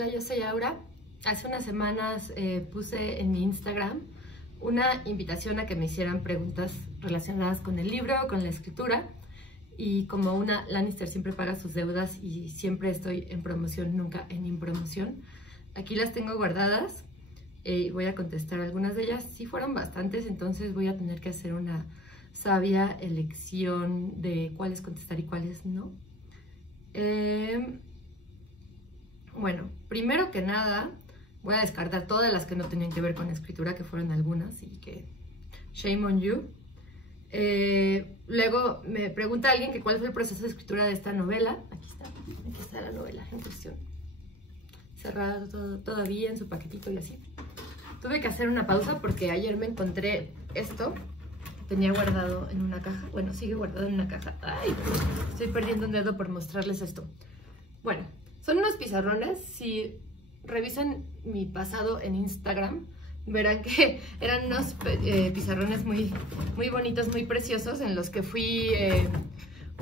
Hola, yo soy Aura. Hace unas semanas puse en mi Instagram una invitación a que me hicieran preguntas relacionadas con el libro, con la escritura. Y como una Lannister siempre paga sus deudas y siempre estoy en promoción, nunca en impromoción, aquí las tengo guardadas. Voy a contestar algunas de ellas. Sí fueron bastantes, entonces voy a tener que hacer una sabia elección de cuáles contestar y cuáles no. Bueno, primero que nada, voy a descartar todas las que no tenían que ver con escritura, que fueron algunas, y que shame on you. Luego me pregunta alguien que cuál fue el proceso de escritura de esta novela. Aquí está la novela en cuestión. Cerrada todavía en su paquetito y así. Tuve que hacer una pausa porque ayer me encontré esto. Tenía guardado en una caja. Bueno, sigue guardado en una caja. ¡Ay! Estoy perdiendo un dedo por mostrarles esto. Bueno, son unos pizarrones. Si revisan mi pasado en Instagram, verán que eran unos pizarrones muy bonitos, muy preciosos, en los que fui,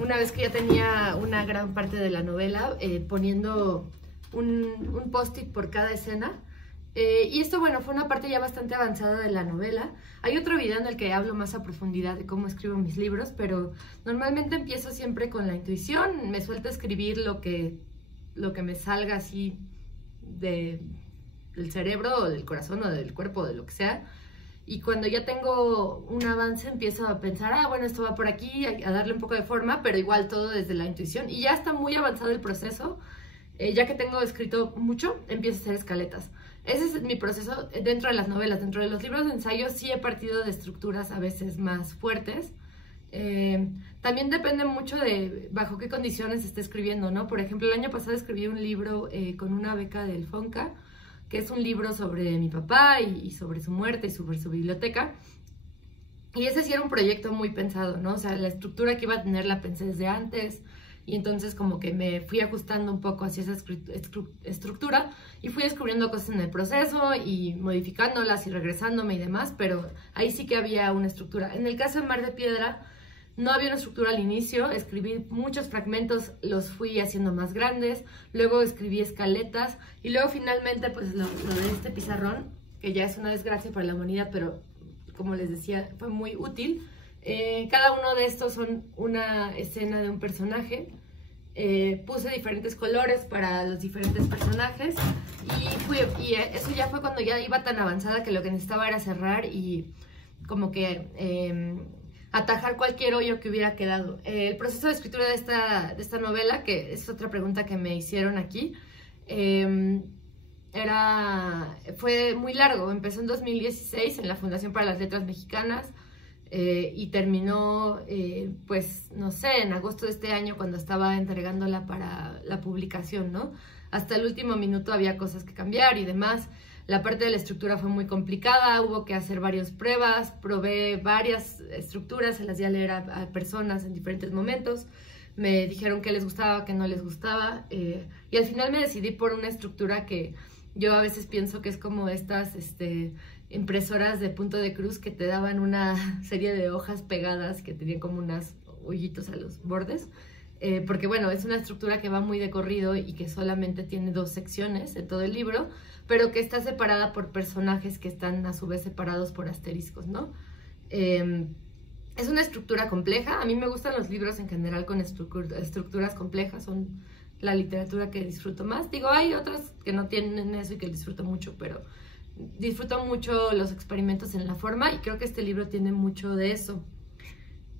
una vez que ya tenía una gran parte de la novela, poniendo un post-it por cada escena. Y esto, bueno, fue una parte ya bastante avanzada de la novela. Hay otro video en el que hablo más a profundidad de cómo escribo mis libros, pero normalmente empiezo siempre con la intuición. Me suelto a escribir lo que me salga así del cerebro o del corazón o del cuerpo o de lo que sea. Y cuando ya tengo un avance empiezo a pensar, bueno, esto va por aquí, a darle un poco de forma, pero igual todo desde la intuición. Y ya está muy avanzado el proceso. Ya que tengo escrito mucho, empiezo a hacer escaletas. Ese es mi proceso dentro de las novelas. Dentro de los libros de ensayo sí he partido de estructuras a veces más fuertes. También depende mucho de bajo qué condiciones esté escribiendo, ¿no? Por ejemplo, el año pasado escribí un libro con una beca del FONCA, que es un libro sobre mi papá y sobre su muerte y sobre su biblioteca. Y ese sí era un proyecto muy pensado, ¿no? O sea, la estructura que iba a tener la pensé desde antes. Y entonces como que me fui ajustando un poco hacia esa estructura y fui descubriendo cosas en el proceso y modificándolas y regresándome y demás, pero ahí sí que había una estructura. En el caso de Mar de Piedra no había una estructura al inicio, escribí muchos fragmentos, los fui haciendo más grandes, luego escribí escaletas y luego finalmente pues lo de este pizarrón, que ya es una desgracia para la humanidad, pero como les decía fue muy útil. Cada uno de estos son una escena de un personaje. Puse diferentes colores para los diferentes personajes y eso ya fue cuando ya iba tan avanzada que lo que necesitaba era cerrar y como que atajar cualquier hoyo que hubiera quedado. El proceso de escritura de esta novela, que es otra pregunta que me hicieron aquí, fue muy largo. Empezó en 2016 en la Fundación para las Letras Mexicanas. Y terminó, pues, no sé, en agosto de este año cuando estaba entregándola para la publicación, ¿no? Hasta el último minuto había cosas que cambiar y demás. La parte de la estructura fue muy complicada, hubo que hacer varias pruebas, probé varias estructuras, se las di a leer a personas en diferentes momentos. Me dijeron qué les gustaba, qué no les gustaba, y al final me decidí por una estructura que yo a veces pienso que es como estas impresoras de punto de cruz que te daban una serie de hojas pegadas que tenían como unos hoyitos a los bordes, porque bueno, es una estructura que va muy de corrido y que solamente tiene 2 secciones en todo el libro, pero que está separada por personajes que están a su vez separados por asteriscos, ¿no? Es una estructura compleja. A mí me gustan los libros en general con estructuras complejas, son la literatura que disfruto más. Digo, hay otras que no tienen eso y que disfruto mucho, pero disfruto mucho los experimentos en la forma y creo que este libro tiene mucho de eso.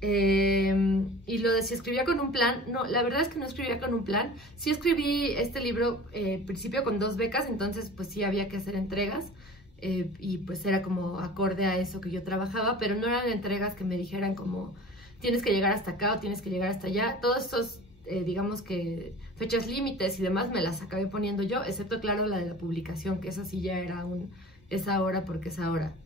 Y lo de si escribía con un plan, no, la verdad es que no escribía con un plan. Sí escribí este libro principio con 2 becas, entonces pues sí había que hacer entregas y pues era como acorde a eso que yo trabajaba, pero no eran entregas que me dijeran como tienes que llegar hasta acá o tienes que llegar hasta allá. Todos estos digamos que fechas límites y demás me las acabé poniendo yo, excepto claro la de la publicación, que esa sí ya era es ahora porque es ahora.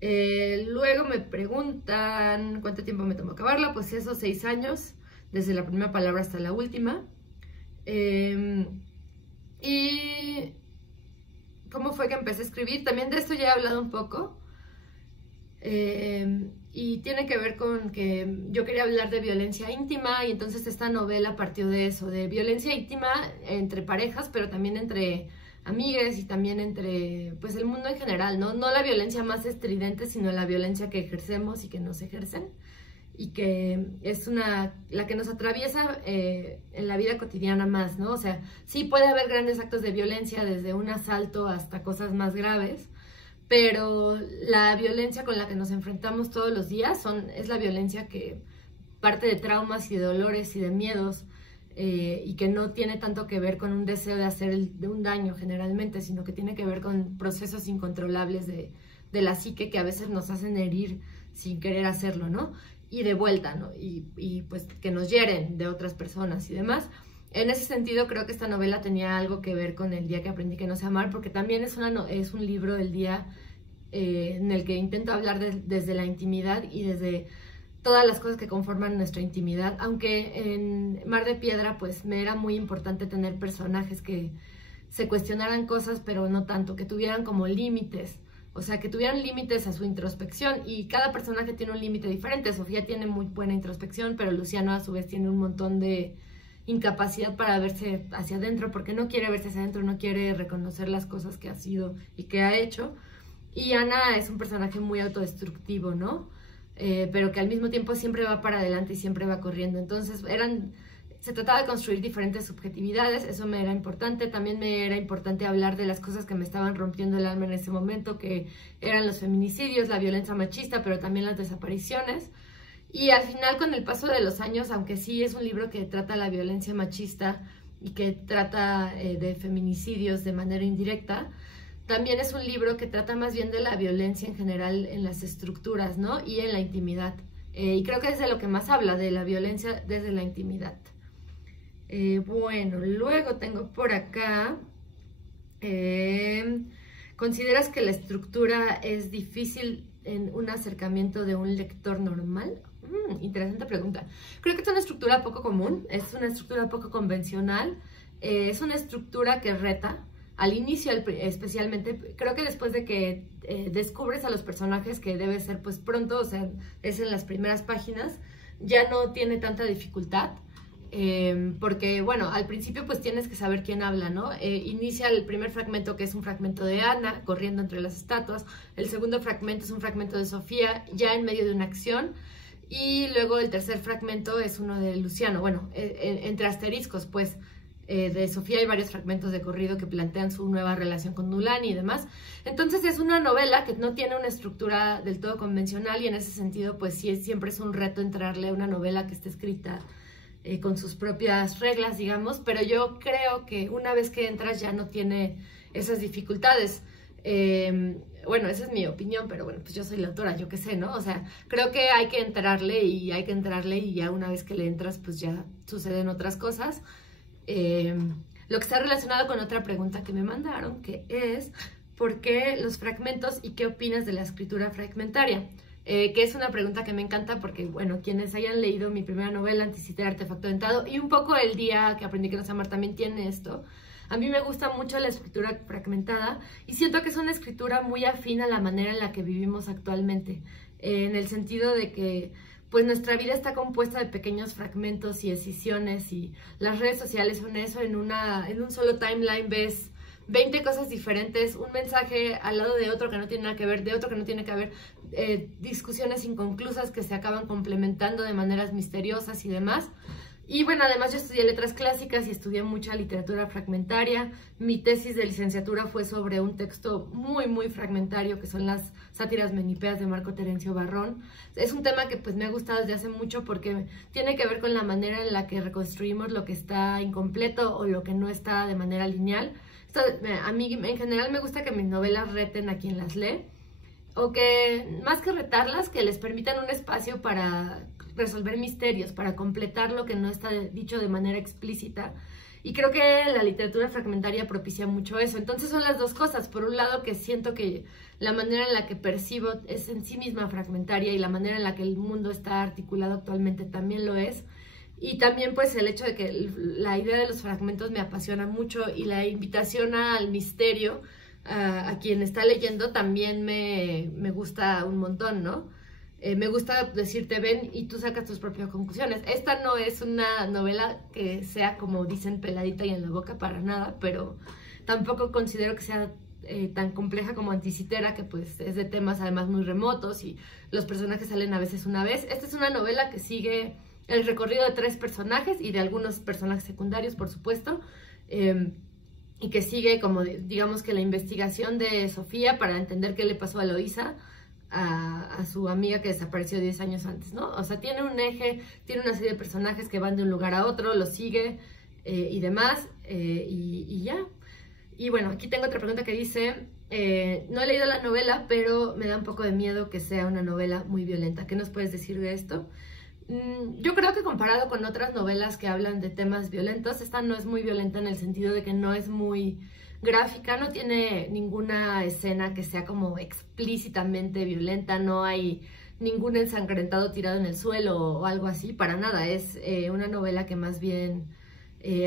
Luego me preguntan cuánto tiempo me tomó acabarla, pues esos 6 años, desde la primera palabra hasta la última. Y cómo fue que empecé a escribir, también de esto ya he hablado un poco. y tiene que ver con que yo quería hablar de violencia íntima y entonces esta novela partió de eso, de violencia íntima entre parejas, pero también entre amigues y también entre pues el mundo en general, ¿no? No la violencia más estridente, sino la violencia que ejercemos y que nos ejercen y que es la que nos atraviesa en la vida cotidiana más, ¿no? O sea, sí puede haber grandes actos de violencia desde un asalto hasta cosas más graves, pero la violencia con la que nos enfrentamos todos los días es la violencia que parte de traumas y de dolores y de miedos y que no tiene tanto que ver con un deseo de hacer un daño generalmente, sino que tiene que ver con procesos incontrolables de la psique que a veces nos hacen herir sin querer hacerlo, ¿no? Y de vuelta, ¿no? Y pues que nos hieren de otras personas y demás. En ese sentido, creo que esta novela tenía algo que ver con El día que aprendí que no sé amar, porque también es un libro del día en el que intento hablar desde la intimidad y desde todas las cosas que conforman nuestra intimidad, aunque en Mar de Piedra pues me era muy importante tener personajes que se cuestionaran cosas, pero no tanto, que tuvieran como límites, o sea, que tuvieran límites a su introspección, y cada personaje tiene un límite diferente. Sofía tiene muy buena introspección, pero Luciano a su vez tiene un montón de incapacidad para verse hacia adentro, porque no quiere verse hacia adentro, no quiere reconocer las cosas que ha sido y que ha hecho. Y Ana es un personaje muy autodestructivo, ¿no? Pero que al mismo tiempo siempre va para adelante y siempre va corriendo. Entonces se trataba de construir diferentes subjetividades, eso me era importante. También me era importante hablar de las cosas que me estaban rompiendo el alma en ese momento, que eran los feminicidios, la violencia machista, pero también las desapariciones. Y al final, con el paso de los años, aunque sí es un libro que trata la violencia machista y que trata de feminicidios de manera indirecta, también es un libro que trata más bien de la violencia en general en las estructuras, ¿no? Y en la intimidad. Y creo que es de lo que más habla, de la violencia desde la intimidad. Bueno, luego tengo por acá, ¿consideras que la estructura es difícil en un acercamiento de un lector normal? Interesante pregunta. Creo que es una estructura poco común, es una estructura poco convencional, es una estructura que reta. Al inicio especialmente, creo que después de que descubres a los personajes, que debe ser pues pronto, o sea, es en las primeras páginas, ya no tiene tanta dificultad. Porque, bueno, al principio pues tienes que saber quién habla, ¿no? Inicia el primer fragmento, que es un fragmento de Ana corriendo entre las estatuas. El segundo fragmento es un fragmento de Sofía ya en medio de una acción. Y luego el tercer fragmento es uno de Luciano, bueno, entre asteriscos, pues. De Sofía hay varios fragmentos de corrido que plantean su nueva relación con Nulani y demás. Entonces es una novela que no tiene una estructura del todo convencional, y en ese sentido pues sí, siempre es un reto entrarle a una novela que esté escrita con sus propias reglas, digamos, pero yo creo que una vez que entras ya no tiene esas dificultades. Bueno, esa es mi opinión, pero bueno, pues yo soy la autora, yo qué sé, ¿no? O sea, creo que hay que entrarle y ya una vez que le entras pues ya suceden otras cosas. Lo que está relacionado con otra pregunta que me mandaron, que es ¿por qué los fragmentos y qué opinas de la escritura fragmentaria? Que es una pregunta que me encanta porque, bueno, quienes hayan leído mi primera novela, Anticité, Artefacto Dentado, y un poco El día que aprendí que no sé amar, también tiene esto. A mí me gusta mucho la escritura fragmentada y siento que es una escritura muy afín a la manera en la que vivimos actualmente, en el sentido de que pues nuestra vida está compuesta de pequeños fragmentos y escisiones, y las redes sociales son eso. En un solo timeline ves 20 cosas diferentes, un mensaje al lado de otro que no tiene nada que ver, de otro que no tiene que ver, discusiones inconclusas que se acaban complementando de maneras misteriosas y demás. Y bueno, además yo estudié letras clásicas y estudié mucha literatura fragmentaria. Mi tesis de licenciatura fue sobre un texto muy, muy fragmentario, que son las sátiras menipeas de Marco Terencio Barrón. Es un tema que pues me ha gustado desde hace mucho porque tiene que ver con la manera en la que reconstruimos lo que está incompleto o lo que no está de manera lineal. A mí en general me gusta que mis novelas reten a quien las lee, o que más que retarlas, que les permitan un espacio para resolver misterios, para completar lo que no está dicho de manera explícita. Y creo que la literatura fragmentaria propicia mucho eso. Entonces son las dos cosas. Por un lado, que siento que la manera en la que percibo es en sí misma fragmentaria, y la manera en la que el mundo está articulado actualmente también lo es. Y también pues el hecho de que la idea de los fragmentos me apasiona mucho, y la invitación al misterio a quien está leyendo también me gusta un montón, ¿no? me gusta decirte ven y tú sacas tus propias conclusiones. Esta no es una novela que sea, como dicen, peladita y en la boca para nada, pero tampoco considero que sea tan compleja como Anticitera, que pues es de temas además muy remotos y los personajes salen a veces una vez. Esta es una novela que sigue el recorrido de 3 personajes y de algunos personajes secundarios, por supuesto, y que sigue como, digamos que la investigación de Sofía para entender qué le pasó a Eloísa, a su amiga que desapareció 10 años antes, ¿no? O sea, tiene un eje, tiene una serie de personajes que van de un lugar a otro, lo sigue y demás, y ya. Y bueno, aquí tengo otra pregunta que dice, no he leído la novela, pero me da un poco de miedo que sea una novela muy violenta. ¿Qué nos puedes decir de esto? Yo creo que comparado con otras novelas que hablan de temas violentos, esta no es muy violenta en el sentido de que no es muy gráfica, no tiene ninguna escena que sea como explícitamente violenta, no hay ningún ensangrentado tirado en el suelo o algo así, para nada. Es una novela que más bien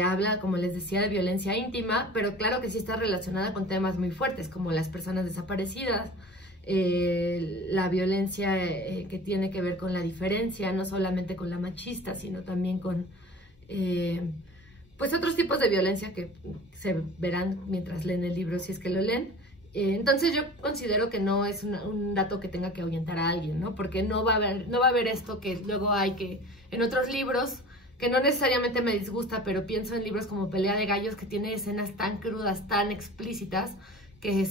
habla, como les decía, de violencia íntima, pero claro que sí está relacionada con temas muy fuertes, como las personas desaparecidas, la violencia que tiene que ver con la diferencia, no solamente con la machista, sino también con pues otros tipos de violencia que se verán mientras leen el libro, si es que lo leen. Entonces yo considero que no es un dato que tenga que ahuyentar a alguien, ¿no? Porque no va a haber esto que luego hay que en otros libros, que no necesariamente me disgusta, pero pienso en libros como Pelea de Gallos, que tiene escenas tan crudas, tan explícitas, que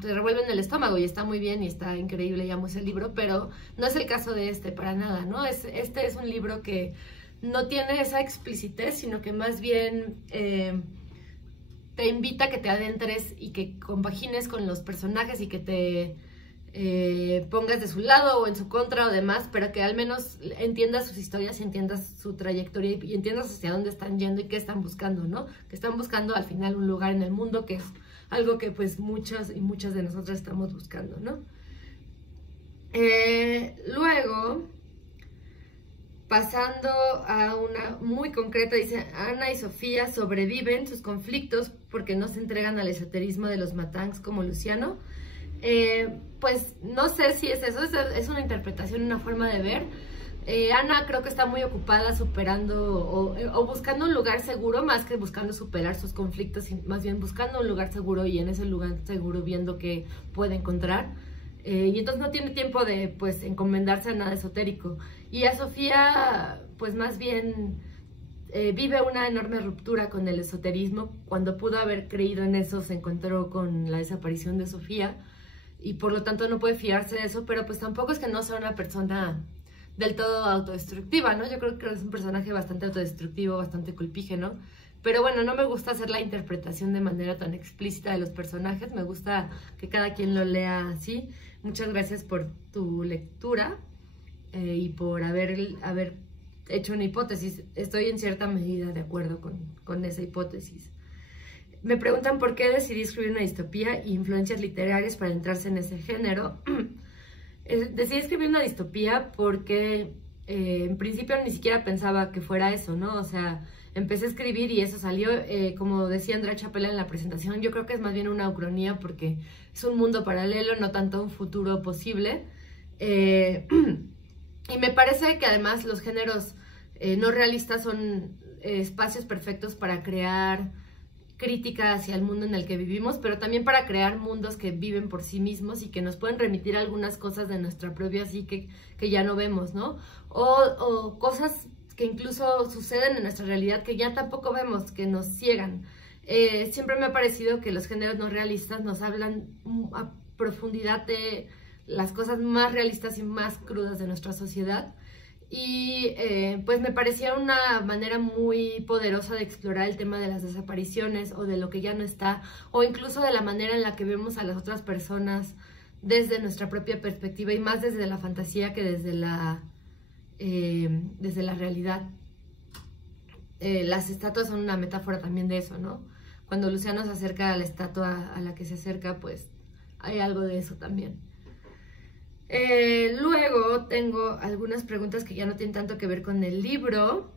te revuelven el estómago, y está muy bien y está increíble, llamo ese libro, pero no es el caso de este para nada, ¿no? Este es un libro que no tiene esa explicitez, sino que más bien te invita a que te adentres y que compagines con los personajes y que te pongas de su lado o en su contra o demás, pero que al menos entiendas sus historias y entiendas su trayectoria y entiendas hacia dónde están yendo y qué están buscando, ¿no? Que están buscando al final un lugar en el mundo, que es algo que pues muchas y muchas de nosotras estamos buscando, ¿no? Luego, pasando a una muy concreta, dice, Ana y Sofía sobreviven sus conflictos porque no se entregan al esoterismo de los matangs como Luciano. Pues no sé si es eso, es una interpretación, una forma de ver. Ana creo que está muy ocupada superando o buscando un lugar seguro, más que buscando superar sus conflictos, más bien buscando un lugar seguro y en ese lugar seguro viendo qué puede encontrar. Y entonces no tiene tiempo de pues encomendarse a nada esotérico. Y a Sofía pues más bien vive una enorme ruptura con el esoterismo. Cuando pudo haber creído en eso se encontró con la desaparición de Sofía y por lo tanto no puede fiarse de eso, pero pues tampoco es que no sea una persona del todo autodestructiva, ¿no? Yo creo que es un personaje bastante autodestructivo, bastante culpígeno, pero bueno, no me gusta hacer la interpretación de manera tan explícita de los personajes, me gusta que cada quien lo lea así. Muchas gracias por tu lectura y por haber hecho una hipótesis. Estoy en cierta medida de acuerdo con esa hipótesis. Me preguntan por qué decidí escribir una distopía e influencias literarias para entrarse en ese género. Decidí escribir una distopía porque en principio ni siquiera pensaba que fuera eso, ¿no? O sea, empecé a escribir y eso salió, como decía Andrea Chapela en la presentación, yo creo que es más bien una ucronía porque es un mundo paralelo, no tanto un futuro posible. Y me parece que además los géneros no realistas son espacios perfectos para crear crítica hacia el mundo en el que vivimos, pero también para crear mundos que viven por sí mismos y que nos pueden remitir algunas cosas de nuestra propia psique que ya no vemos, ¿no? O cosas que incluso suceden en nuestra realidad que ya tampoco vemos, que nos ciegan. Siempre me ha parecido que los géneros no realistas nos hablan a profundidad de las cosas más realistas y más crudas de nuestra sociedad. Y pues me parecía una manera muy poderosa de explorar el tema de las desapariciones o de lo que ya no está, o incluso de la manera en la que vemos a las otras personas desde nuestra propia perspectiva y más desde la fantasía que desde la realidad. Las estatuas son una metáfora también de eso, ¿no? Cuando Luciano se acerca a la estatua a la que se acerca, pues hay algo de eso también. Luego tengo algunas preguntas que ya no tienen tanto que ver con el libro,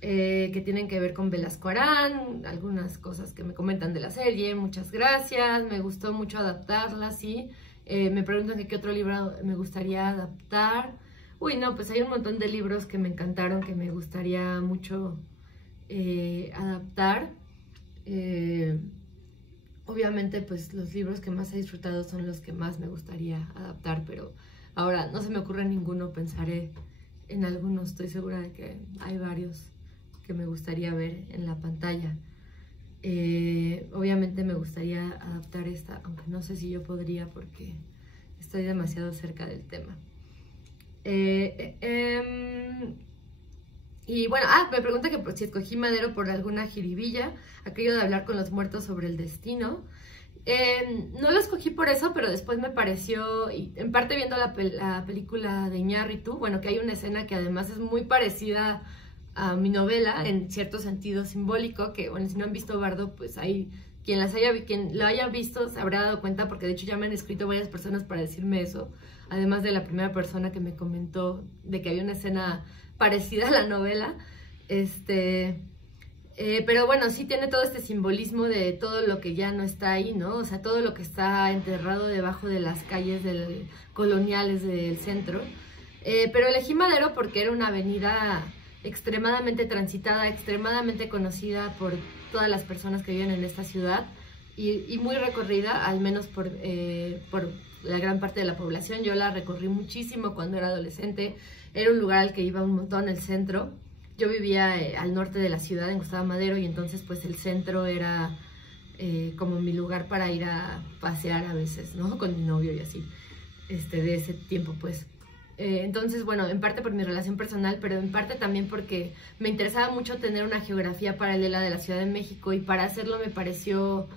que tienen que ver con Velasco Arán, algunas cosas que me comentan de la serie. Muchas gracias, me gustó mucho adaptarla, sí. Me preguntan que qué otro libro me gustaría adaptar. Uy, no, pues hay un montón de libros que me encantaron, que me gustaría mucho adaptar. Obviamente, pues los libros que más he disfrutado son los que más me gustaría adaptar, pero ahora no se me ocurre ninguno, pensaré en algunos. Estoy segura de que hay varios que me gustaría ver en la pantalla. Obviamente me gustaría adaptar esta, aunque no sé si yo podría porque estoy demasiado cerca del tema. Y bueno, me pregunta que si escogí Madero por alguna jiribilla, aquello de hablar con los muertos sobre el destino. No lo escogí por eso, pero después me pareció, y en parte viendo la película de Iñárritu, bueno, que hay una escena que además es muy parecida a mi novela, en cierto sentido simbólico, que bueno, si no han visto Bardo, pues ahí quien lo haya visto se habrá dado cuenta, porque de hecho ya me han escrito varias personas para decirme eso, además de la primera persona que me comentó de que había una escena parecida a la novela. Pero bueno, sí tiene todo este simbolismo de todo lo que ya no está ahí, ¿no? O sea, todo lo que está enterrado debajo de las calles coloniales del centro. Pero elegí Madero porque era una avenida extremadamente transitada, extremadamente conocida por todas las personas que viven en esta ciudad y muy recorrida, al menos por la gran parte de la población. Yo la recorrí muchísimo cuando era adolescente. Era un lugar al que iba un montón, el centro. Yo vivía al norte de la ciudad, en Gustavo Madero, y entonces pues el centro era como mi lugar para ir a pasear a veces, ¿no? Con mi novio y así, de ese tiempo pues. Entonces, bueno, en parte por mi relación personal, pero en parte también porque me interesaba mucho tener una geografía paralela de la Ciudad de México, y para hacerlo me pareció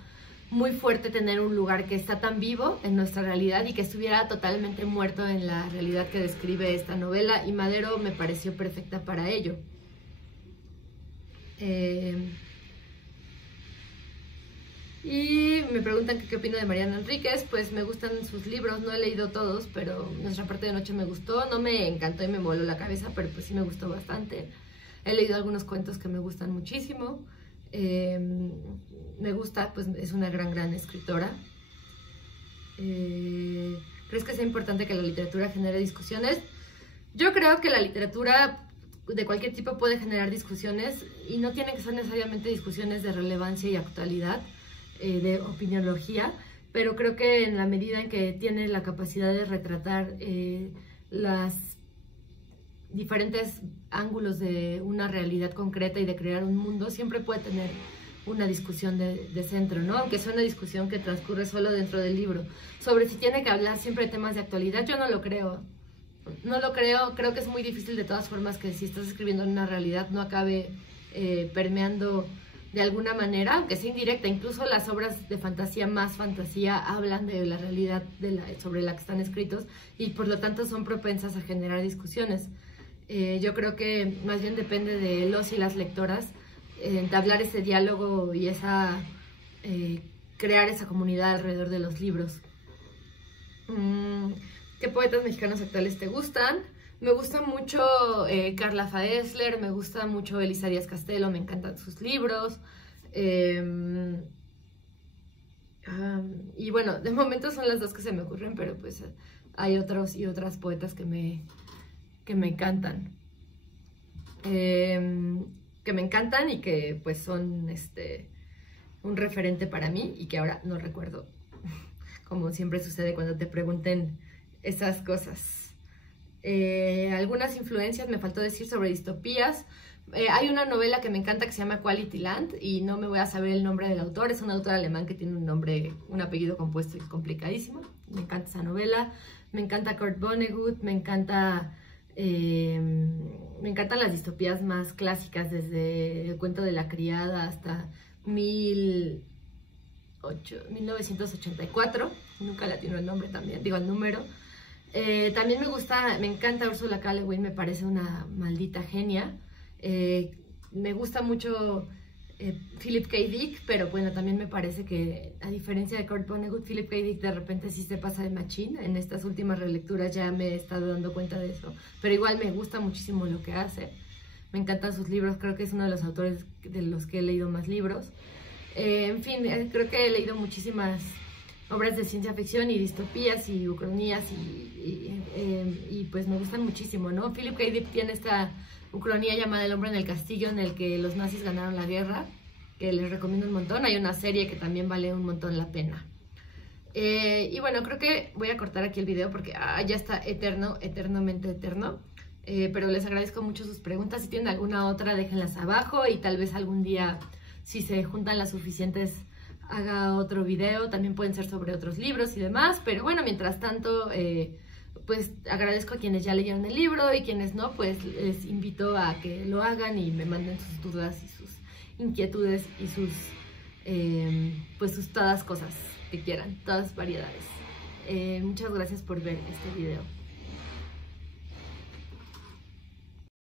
muy fuerte tener un lugar que está tan vivo en nuestra realidad y que estuviera totalmente muerto en la realidad que describe esta novela, y Madero me pareció perfecta para ello. Y me preguntan que qué opino de Mariana Enríquez. Pues me gustan sus libros, no he leído todos, pero Nuestra parte de noche me gustó. No me encantó y me voló la cabeza, pero pues sí me gustó bastante. He leído algunos cuentos que me gustan muchísimo. Me gusta, pues es una gran escritora. ¿Crees que sea importante que la literatura genere discusiones? Yo creo que la literatura de cualquier tipo puede generar discusiones, y no tienen que ser necesariamente discusiones de relevancia y actualidad, de opiniología, pero creo que en la medida en que tiene la capacidad de retratar las diferentes ángulos de una realidad concreta y de crear un mundo, siempre puede tener una discusión de centro, ¿no? Aunque sea una discusión que transcurre solo dentro del libro. Sobre si tiene que hablar siempre de temas de actualidad, yo no lo creo. No lo creo. Creo que es muy difícil de todas formas que si estás escribiendo en una realidad no acabe permeando de alguna manera, aunque sea indirecta. Incluso las obras de fantasía más fantasía hablan de la realidad sobre la que están escritos, y por lo tanto son propensas a generar discusiones. Yo creo que más bien depende de los y las lectoras entablar ese diálogo y crear esa comunidad alrededor de los libros. ¿Qué poetas mexicanos actuales te gustan? Me gusta mucho Carla Faesler, me gusta mucho Elisa Díaz Castelo, me encantan sus libros. Y bueno, de momento son las dos que se me ocurren, pero pues hay otros y otras poetas que me encantan. Que me encantan y que pues son un referente para mí, y que ahora no recuerdo, como siempre sucede cuando te pregunten esas cosas. Algunas influencias, me faltó decir, sobre distopías. Hay una novela que me encanta que se llama Quality Land, y no me voy a saber el nombre del autor. Es un autor alemán que tiene un apellido compuesto y complicadísimo. Me encanta esa novela. Me encanta Kurt Vonnegut, me encantan las distopías más clásicas, desde El cuento de la criada hasta 1984. Nunca le atino el nombre también, digo el número. También me encanta Ursula K. Le Guin, me parece una maldita genia. Me gusta mucho Philip K. Dick, pero bueno, también me parece que, a diferencia de Kurt Vonnegut, Philip K. Dick de repente sí se pasa de machín. En estas últimas relecturas ya me he estado dando cuenta de eso, pero igual me gusta muchísimo lo que hace. Me encantan sus libros, creo que es uno de los autores de los que he leído más libros. En fin, creo que he leído muchísimas obras de ciencia ficción y distopías y ucronías y pues me gustan muchísimo, ¿no? Philip K. Dick tiene esta ucronía llamada El hombre en el castillo, en el que los nazis ganaron la guerra, que les recomiendo un montón. Hay una serie que también vale un montón la pena. Y bueno, creo que voy a cortar aquí el video porque ya está eternamente eterno. Pero les agradezco mucho sus preguntas. Si tienen alguna otra, déjenlas abajo y tal vez algún día, si se juntan las suficientes, haga otro video. También pueden ser sobre otros libros y demás. Pero bueno, mientras tanto, pues agradezco a quienes ya leyeron el libro y quienes no, pues les invito a que lo hagan y me manden sus dudas y sus inquietudes y pues sus todas cosas que quieran, todas variedades. Muchas gracias por ver este video.